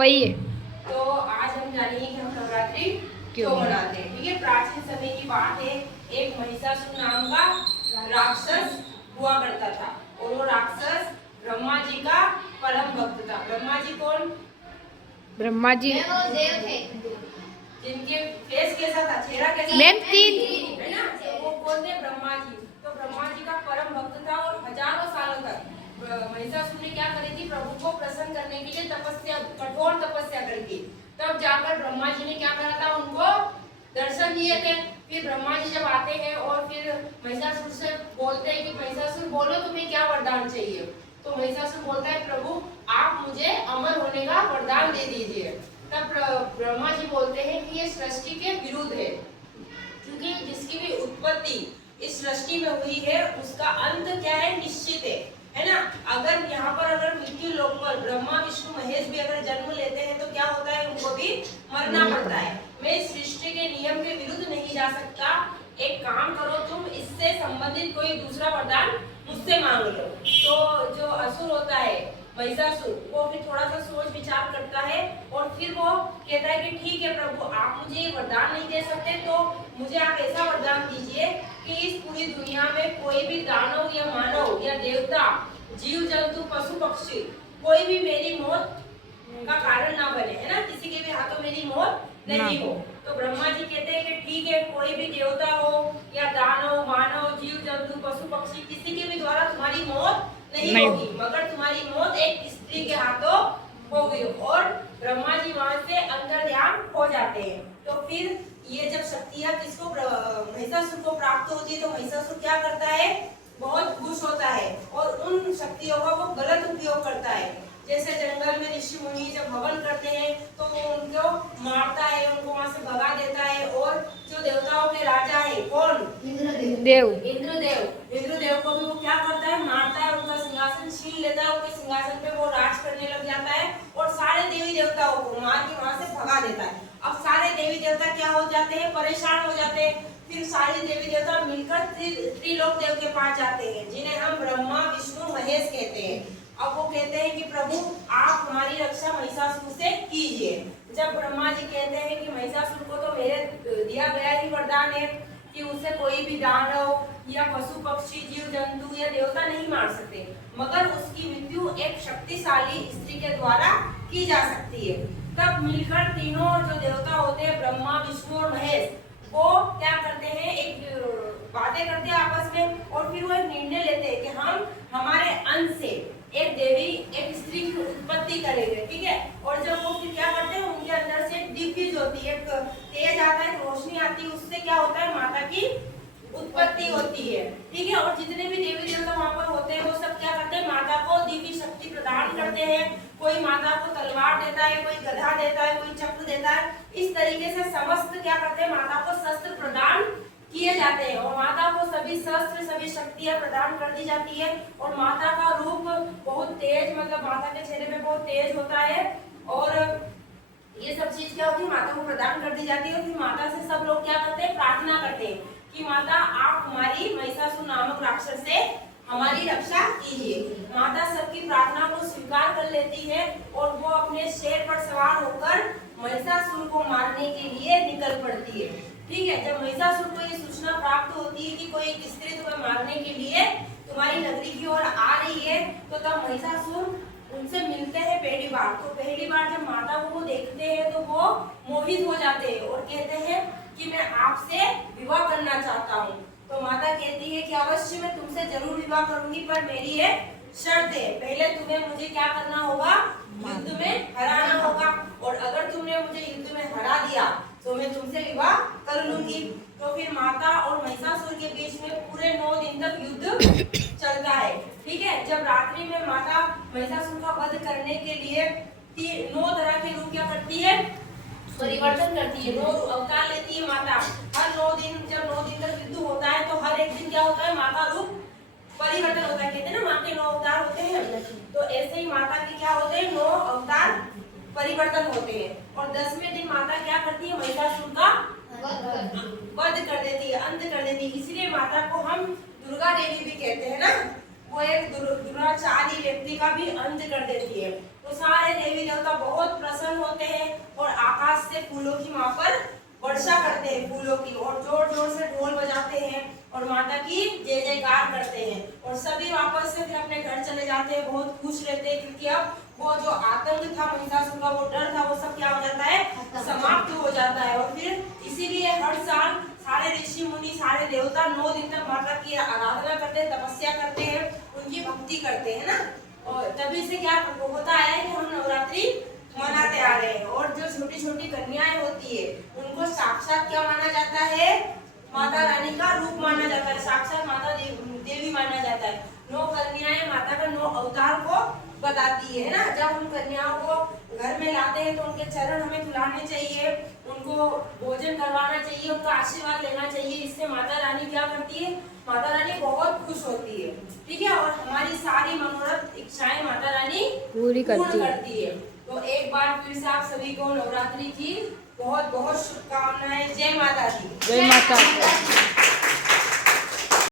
वही है। तो आज हम जानेंगे कि हम नवरात्रि क्यों मनाते हैं। ठीक है, प्राचीन समय की बात है। एक महिषासुर नाम का राक्षस हुआ करता था और वो राक्षस ब्रह्मा जी का परम भक्त था। ब्रह्मा जी कौन? ब्रह्मा जी देव थे जिनके फेस कैसा था, चेहरा कैसा मैम था? तीन है ना, तो वो कौन थे? ब्रह्मा जी। तो ब्रह्मा जी का परम भक्त था और हजारों सालों तक महिषासुर ने क्या करी थी? प्रभु को प्रसन्न करने के लिए तपस्या, कठोर तपस्या करी थी। तब जाकर ब्रह्मा जी ने क्या करा था? उनको दर्शन दिए थे। फिर ब्रह्मा जी जब आते हैं और फिर महिषासुर से बोलते हैं कि महिषासुर बोलो तुम्हें क्या वरदान चाहिए। तो महिषासुर बोलता है प्रभु आप मुझे अमर होने का वरदान दे दीजिए। तब ब्रह्मा जी बोलते हैं कि ये सृष्टि के विरुद्ध है, क्योंकि जिसकी भी उत्पत्ति इस सृष्टि में हुई है उसका अंत क्या है? निश्चित है ना। अगर यहाँ पर अगर मृत्यु लोक पर ब्रह्मा विष्णु महेश भी अगर जन्म लेते हैं तो क्या होता है? उनको भी मरना पड़ता है। मैं इस सृष्टि के नियम के विरुद्ध नहीं जा सकता। एक काम करो, तुम इससे संबंधित कोई दूसरा वरदान मुझसे मांग लो। तो जो असुर होता है महिषासुर, वो फिर थोड़ा सा सोच विचार करता है और फिर वो कहता है कि ठीक है प्रभु आप मुझे ये वरदान नहीं दे सकते तो मुझे आप ऐसा वरदान दीजिए कि इस पूरी दुनिया में कोई भी दानव या मानव या देवता, जीव जंतु, पशु पक्षी कोई भी मेरी मौत का कारण ना बने, है ना, किसी के भी हाथों मेरी मौत नहीं हो। तो ब्रह्मा जी कहते हैं कि ठीक है, कोई भी देवता हो या दानव मानव जीव जंतु पशु पक्षी किसी के भी द्वारा तुम्हारी मौत नहीं होगी, मगर तुम्हारी मौत एक स्त्री के हाथों होगी। और ब्रह्मा जी वहां से अंतर ध्यान हो जाते हैं। तो फिर ये जब शक्तियां किसको महिषासुर को प्राप्त होती है तो महिषासुर क्या करता है? बहुत खुश होता है और उन शक्तियों का वो गलत उपयोग करता है। जैसे जंगल में ऋषि मुनि जब हवन करते हैं तो वो उनको मारता है, उनको वहां से भगा देता है। और जो देवताओं के राजा है कौन? इंद्रदेव को भी वो क्या करता है? मारता है, उनका सिंहासन छीन लेता है, उनके सिंहासन पे वो राज करने लग जाता है और सारे देवी देवताओं को मार के वहां से भगा देता है। अब सारे देवी देवता क्या हो जाते हैं? परेशान हो जाते हैं। फिर सारे देवी देवता मिलकर त्रिलोक देव के पास जाते हैं, जिन्हें हम ब्रह्मा विष्णु महेश कहते हैं। अब वो कहते हैं कि प्रभु आप हमारी रक्षा महिषासुर से कीजिए। जब ब्रह्मा जी कहते हैं कि महिषासुर को तो मेरे दिया गया ही वरदान है कि उसे कोई भी दानव या पशु पक्षी जीव जंतु या देवता नहीं मार सकते, मगर उसकी मृत्यु एक शक्तिशाली स्त्री के द्वारा की जा सकती है। तब मिलकर तीनों जो देवता होते हैं ब्रह्मा विष्णु और महेश, वो क्या करते हैं? एक बातें करते हैं आपस में और फिर वो एक निर्णय लेते हैं कि हम हमारे अंश से एक देवी एक स्त्री की उत्पत्ति करेंगे। ठीक है, और जब वो फिर क्या करते हैं? उनके अंदर से एक दिव्य ज्योति, एक तेज आता है, रोशनी आती है, उससे क्या होता है? माता की उत्पत्ति होती है। ठीक है, और जितने भी देवी देवता वहां पर होते हैं वो सब क्या करते हैं? माता को दिव्य शक्ति प्रदान करते हैं। कोई माता को तलवार देता है, कोई गधा देता है, कोई चक्र देता है। इस तरीके से समस्त क्या करते हैं? माता को शस्त्र प्रदान किए जाते हैं और माता को सभी शस्त्र सभी शक्तियां प्रदान कर दी जाती है। और माता का रूप बहुत तेज, मतलब माता के चेहरे में बहुत तेज होता है और ये सब चीज क्या होती है? माता को प्रदान कर दी जाती है। और फिर माता से सब लोग क्या करते हैं? प्रार्थना करते हैं कि माता आप हमारी महिषासुर नामक राक्षस से हमारी रक्षा कीजिए। माता सबकी प्रार्थना को स्वीकार कर लेती है और वो अपने शेर पर सवार होकर महिषासुर को मारने के लिए निकल पड़ती है। ठीक है, जब महिषासुर को ये सूचना प्राप्त होती है कि कोई एक स्त्री तुम्हें मारने के लिए तुम्हारी नगरी की ओर आ रही है, तो तब महिषासुर उनसे मिलते हैं पहली बार। तो पहली बार जब माता को देखते हैं तो वो मोहित हो जाते हैं और कहते हैं कि मैं आपसे विवाह करना चाहता हूँ। तो माता कहती है कि अवश्य मैं तुमसे जरूर विवाह करूंगी, पर मेरी ये शर्त है, पहले तुम्हें मुझे क्या करना होगा? युद्ध में हराना होगा, और अगर तुमने मुझे युद्ध में हरा दिया तो मैं तुमसे विवाह कर लूंगी। तो फिर माता और महिषासुर के बीच में पूरे 9 दिन तक युद्ध चलता है। ठीक है, जब रात्रि में माता महिषासुर का वध करने के लिए 9 तरह के रूप क्या करती है? परिवर्तन करती है, 9 अवतार लेती है माता। हर 9 दिन, जब 9 दिन तक युद्ध होता है तो हर एक दिन क्या होता है? माता रूप परिवर्तन होता है। कहते हैं ना माँ के 9 अवतार होते हैं, तो ऐसे ही माता के क्या होते हैं? 9 अवतार परिवर्तन होते हैं। और 10वें दिन माता क्या करती है? महिषासुर का वध कर देती है, अंत कर देती है। इसलिए माता को हम दुर्गा देवी भी कहते हैं ना। वो एक दुराचारी व्यक्ति का भी अंत कर देती है। तो सारे देवी देवता बहुत प्रसन्न से फूलों की वहाँ पर वर्षा करते हैं, फूलों की, और जोर जोर से ढोल बजाते हैं और माता की जय जयकार करते हैं, और सभी वापस से फिर अपने घर चले जाते हैं, बहुत खुश रहते हैं, क्योंकि अब वो जो आतंक था महिषासुर का, वो डर था, वो सब क्या हो जाता है, समाप्त हो जाता है। और फिर इसीलिए हर साल सारे ऋषि मुनि, सारे देवता 9 दिन तक माता की आराधना करते हैं, तपस्या करते हैं, उनकी भक्ति करते हैं ना। और तभी से क्या होता है कि हम नवरात्रि मनाते आ रहे हैं। और जो छोटी छोटी कन्याएं होती है उनको साक्षात क्या माना जाता है, माता रानी का रूप माना जाता है, साक्षात माता देवी माना जाता है। 9 कन्याएं माता का 9 अवतार को बताती है ना। जब हम कन्याओं को घर में लाते हैं तो उनके चरण हमें धुलाने चाहिए, उनको भोजन करवाना चाहिए, उनका आशीर्वाद लेना चाहिए। इससे माता रानी क्या करती है, माता रानी बहुत खुश होती है, ठीक है, और हमारी सारी मनोरथ इच्छाएं माता रानी पूरी करती है। तो एक बार फिर से आप सभी को नवरात्रि की बहुत बहुत शुभकामनाएं। जय माता दी। जय माता दी।